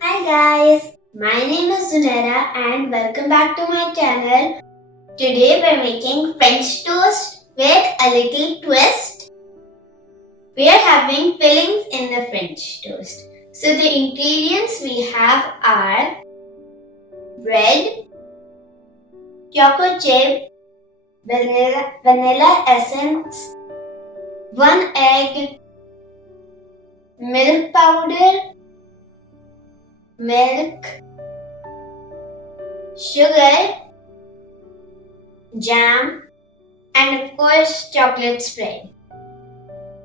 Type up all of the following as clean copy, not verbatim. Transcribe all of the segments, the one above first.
Hi guys, my name is Zunaira and welcome back to my channel. Today we're making French toast with a little twist. We are having fillings in the French toast. So the ingredients we have are bread, choco chip, vanilla essence, 1 egg, milk powder, milk, sugar, jam, and of course chocolate spread.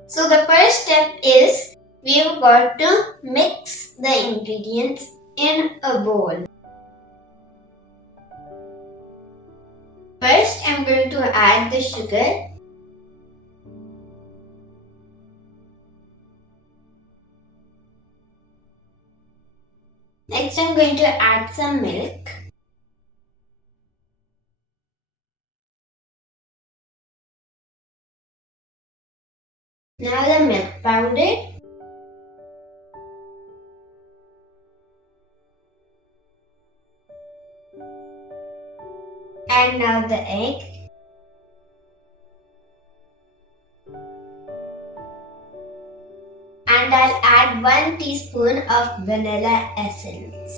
So the first step is we've got to mix the ingredients in a bowl. First I'm going to add the sugar. Next I'm going to add some milk. Now the milk powder. And now the egg. And I'll add 1 teaspoon of vanilla essence.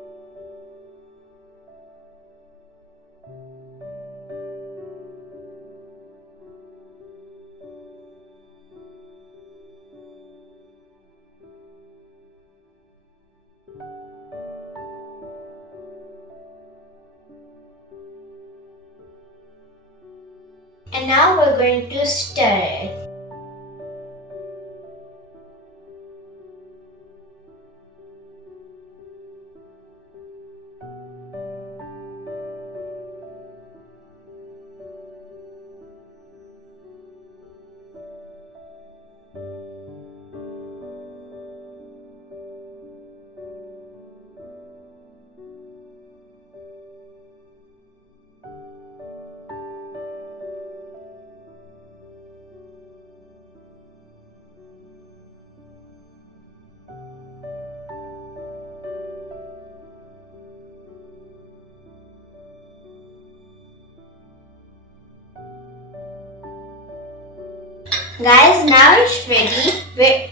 And now we're going to stir it. Guys, now it's ready.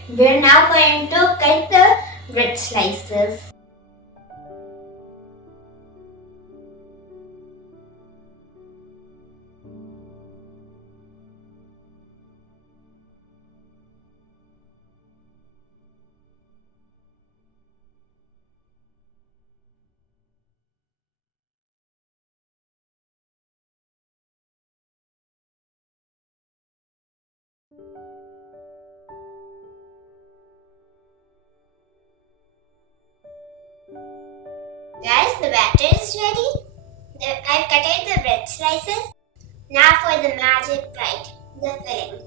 We're now going to cut the bread slices. Guys, the batter is ready. I've cut out the bread slices. Now for the magic bite, the filling.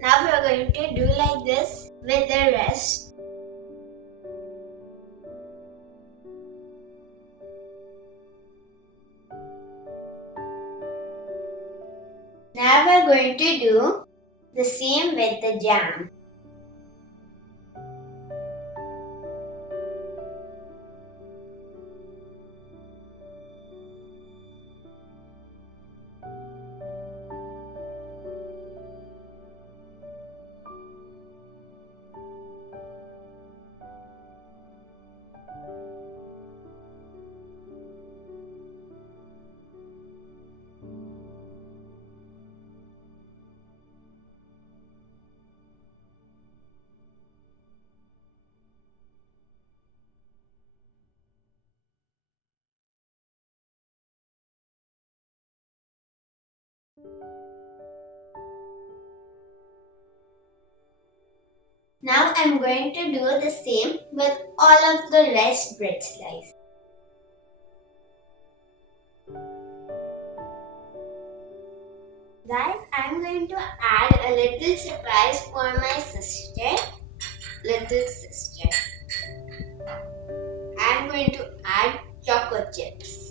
Now we are going to do like this with the rest. Now we are going to do The same with the jam. Now I'm going to do the same with all of the rest bread slices. Guys, I'm going to add a little surprise for my little sister. I'm going to add choco chips.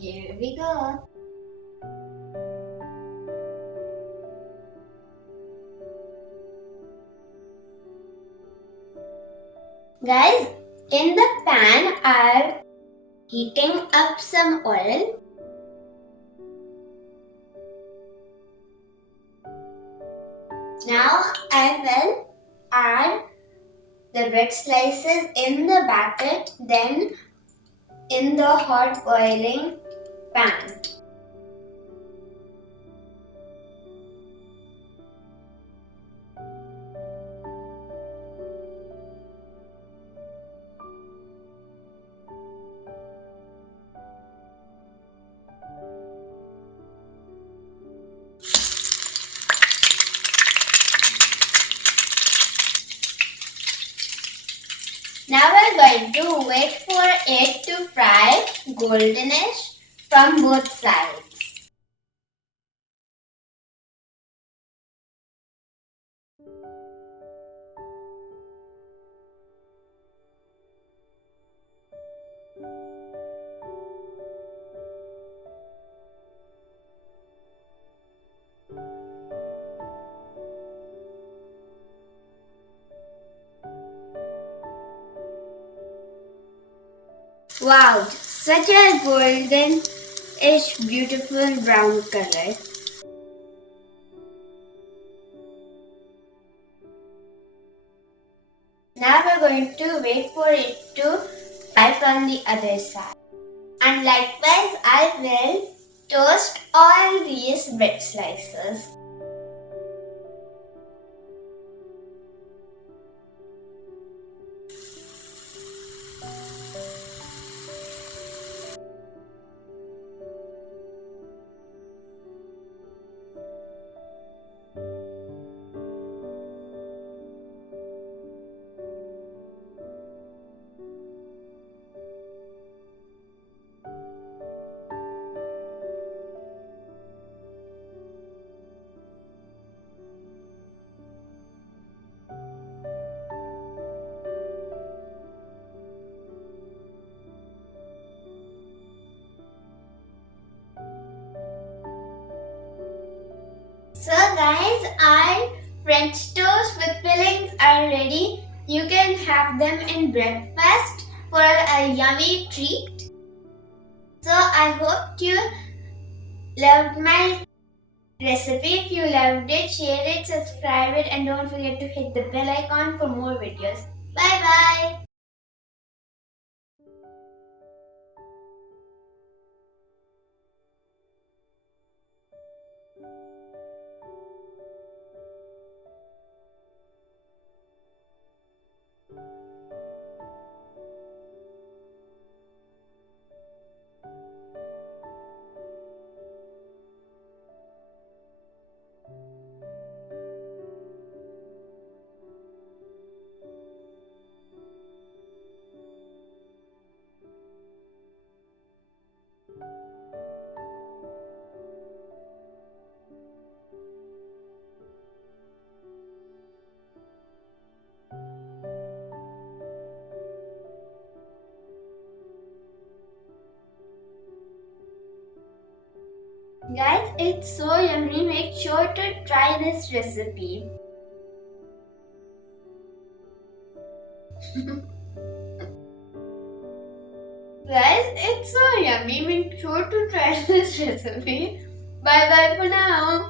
Here we go. Guys, in the pan, I'm heating up some oil. Now I will add the bread slices in the batter, then in the hot boiling pan. Now we're going to wait for it to fry goldenish from both sides. Wow, such a golden-ish beautiful brown color. Now we're going to wait for it to fry from the other side. And likewise, I will toast all these bread slices. So guys, our French toast with fillings are ready. You can have them in breakfast for a yummy treat. So I hope you loved my recipe. If you loved it, share it, subscribe it, and don't forget to hit the bell icon for more videos. Bye bye. it's so yummy. Make sure to try this recipe. Guys, it's so yummy. Make sure to try this recipe. Bye bye for now.